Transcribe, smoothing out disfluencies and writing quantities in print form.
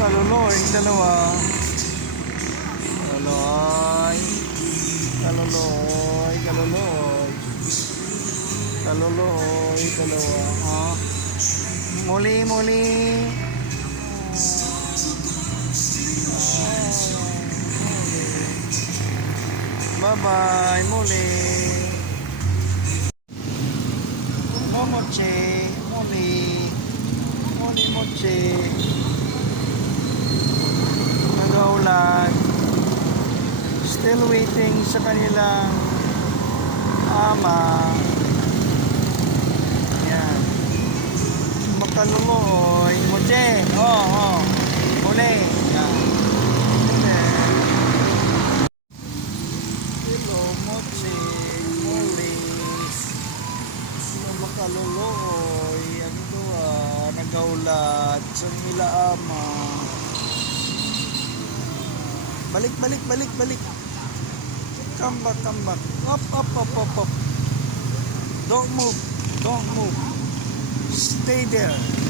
Kaluloy, dalawa. Kaluloy. Kaluloy, kaluloy. Kaluloy, dalawa. Oh. Muli, muli. Bye-bye, muli. Momoche, muli. Muli, moche. Nag-aulan. Still waiting sa kanilang ama. Yan. Makaluloy. Moche. Oh. Muli. Yan. Hello, moche. Muli. Makaluloy. Ano to nag-aulan sa nila ama. Balik. Come back. Up. Don't move. Stay there.